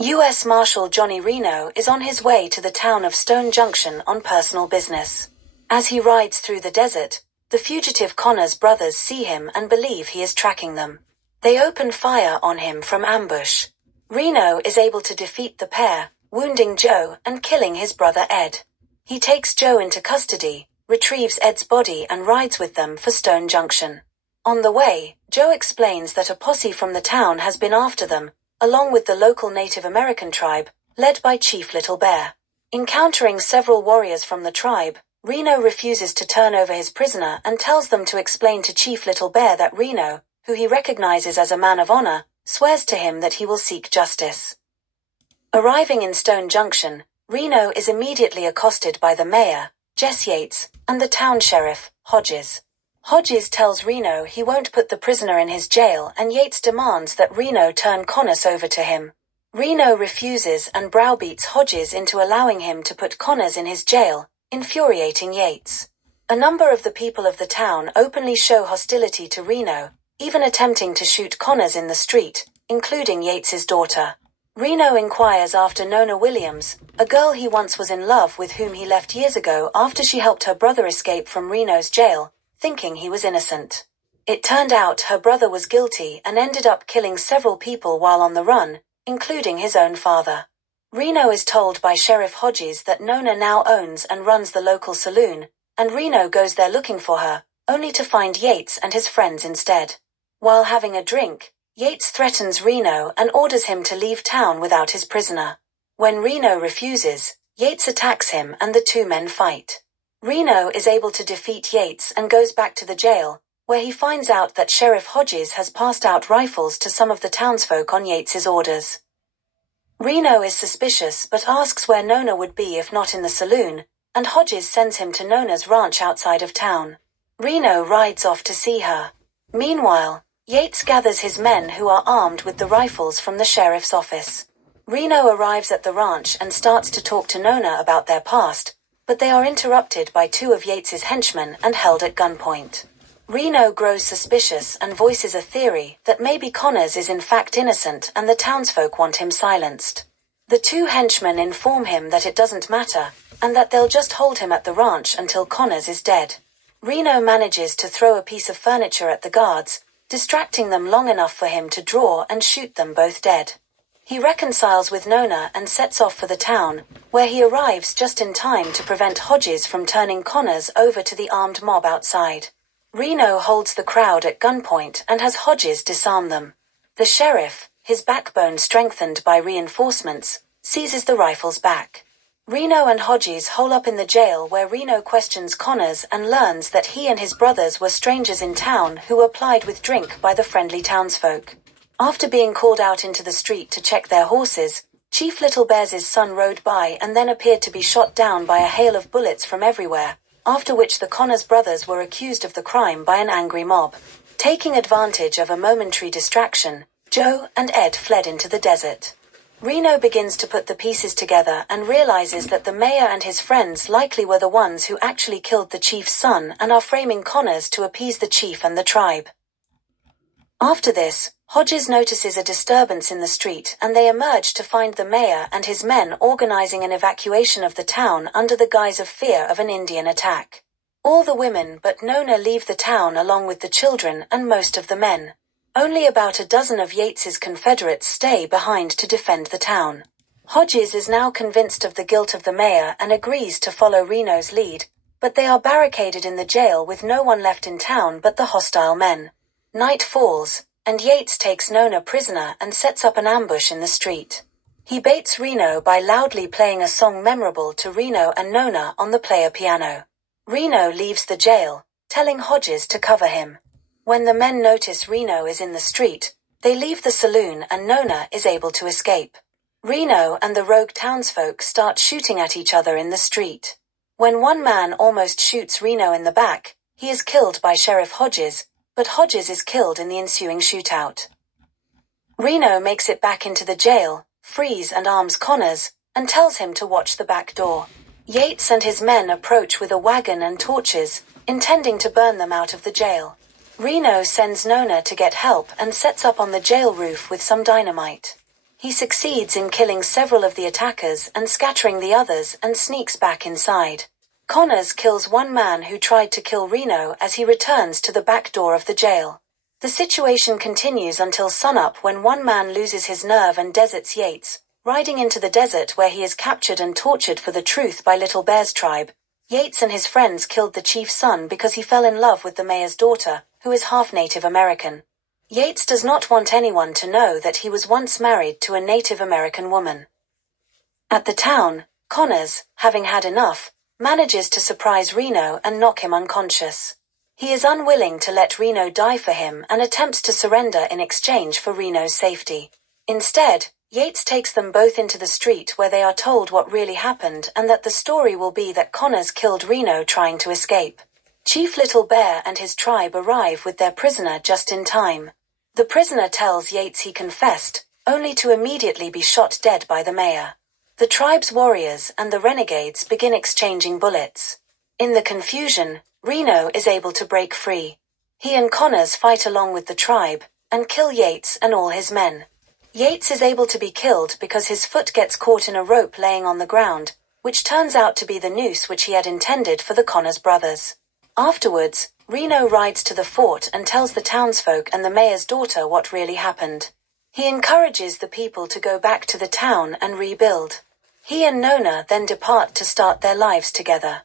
U.S. Marshal Johnny Reno is on his way to the town of Stone Junction on personal business. As he rides through the desert, the fugitive Connor's brothers see him and believe he is tracking them. They open fire on him from ambush. Reno is able to defeat the pair, wounding Joe and killing his brother Ed. He takes Joe into custody, retrieves Ed's body and rides with them for Stone Junction. On the way, Joe explains that a posse from the town has been after them, along with the local Native American tribe, led by Chief Little Bear. Encountering several warriors from the tribe, Reno refuses to turn over his prisoner and tells them to explain to Chief Little Bear that Reno, who he recognizes as a man of honor, swears to him that he will seek justice. Arriving in Stone Junction, Reno is immediately accosted by the mayor, Jess Yates, and the town sheriff, Hodges. Hodges tells Reno he won't put the prisoner in his jail and Yates demands that Reno turn Connors over to him. Reno refuses and browbeats Hodges into allowing him to put Connors in his jail, infuriating Yates. A number of the people of the town openly show hostility to Reno, even attempting to shoot Connors in the street, including Yates's daughter. Reno inquires after Nona Williams, a girl he once was in love with whom he left years ago after she helped her brother escape from Reno's jail, thinking he was innocent. It turned out her brother was guilty and ended up killing several people while on the run, including his own father. Reno is told by Sheriff Hodges that Nona now owns and runs the local saloon, and Reno goes there looking for her, only to find Yates and his friends instead. While having a drink, Yates threatens Reno and orders him to leave town without his prisoner. When Reno refuses, Yates attacks him and the two men fight. Reno is able to defeat Yates and goes back to the jail, where he finds out that Sheriff Hodges has passed out rifles to some of the townsfolk on Yates's orders. Reno is suspicious but asks where Nona would be if not in the saloon, and Hodges sends him to Nona's ranch outside of town. Reno rides off to see her. Meanwhile, Yates gathers his men who are armed with the rifles from the sheriff's office. Reno arrives at the ranch and starts to talk to Nona about their past, but they are interrupted by two of Yates's henchmen and held at gunpoint. Reno grows suspicious and voices a theory that maybe Connors is in fact innocent and the townsfolk want him silenced. The two henchmen inform him that it doesn't matter, and that they'll just hold him at the ranch until Connors is dead. Reno manages to throw a piece of furniture at the guards, distracting them long enough for him to draw and shoot them both dead. He reconciles with Nona and sets off for the town, where he arrives just in time to prevent Hodges from turning Connors over to the armed mob outside. Reno holds the crowd at gunpoint and has Hodges disarm them. The sheriff, his backbone strengthened by reinforcements, seizes the rifles back. Reno and Hodges hole up in the jail where Reno questions Connors and learns that he and his brothers were strangers in town who were plied with drink by the friendly townsfolk. After being called out into the street to check their horses, Chief Little Bear's son rode by and then appeared to be shot down by a hail of bullets from everywhere, after which the Connors brothers were accused of the crime by an angry mob. Taking advantage of a momentary distraction, Joe and Ed fled into the desert. Reno begins to put the pieces together and realizes that the mayor and his friends likely were the ones who actually killed the chief's son and are framing Connors to appease the chief and the tribe. After this, Hodges notices a disturbance in the street and they emerge to find the mayor and his men organizing an evacuation of the town under the guise of fear of an Indian attack. All the women but Nona leave the town along with the children and most of the men. Only about a dozen of Yates's Confederates stay behind to defend the town. Hodges is now convinced of the guilt of the mayor and agrees to follow Reno's lead, but they are barricaded in the jail with no one left in town but the hostile men. Night falls, and Yates takes Nona prisoner and sets up an ambush in the street. He baits Reno by loudly playing a song memorable to Reno and Nona on the player piano. Reno leaves the jail, telling Hodges to cover him. When the men notice Reno is in the street, they leave the saloon and Nona is able to escape. Reno and the rogue townsfolk start shooting at each other in the street. When one man almost shoots Reno in the back, he is killed by Sheriff Hodges, but Hodges is killed in the ensuing shootout. Reno makes it back into the jail, frees and arms Connors, and tells him to watch the back door. Yates and his men approach with a wagon and torches, intending to burn them out of the jail. Reno sends Nona to get help and sets up on the jail roof with some dynamite. He succeeds in killing several of the attackers and scattering the others and sneaks back inside. Connors kills one man who tried to kill Reno as he returns to the back door of the jail. The situation continues until sunup when one man loses his nerve and deserts Yates, riding into the desert where he is captured and tortured for the truth by Little Bear's tribe. Yates and his friends killed the chief's son because he fell in love with the mayor's daughter, who is half Native American. Yates does not want anyone to know that he was once married to a Native American woman. At the town, Connors, having had enough, manages to surprise Reno and knock him unconscious. He is unwilling to let Reno die for him and attempts to surrender in exchange for Reno's safety. Instead, Yates takes them both into the street where they are told what really happened and that the story will be that Connors killed Reno trying to escape. Chief Little Bear and his tribe arrive with their prisoner just in time. The prisoner tells Yates he confessed, only to immediately be shot dead by the mayor. The tribe's warriors and the renegades begin exchanging bullets. In the confusion, Reno is able to break free. He and Connors fight along with the tribe and kill Yates and all his men. Yates is able to be killed because his foot gets caught in a rope laying on the ground, which turns out to be the noose which he had intended for the Connors brothers. Afterwards, Reno rides to the fort and tells the townsfolk and the mayor's daughter what really happened. He encourages the people to go back to the town and rebuild. He and Nona then depart to start their lives together.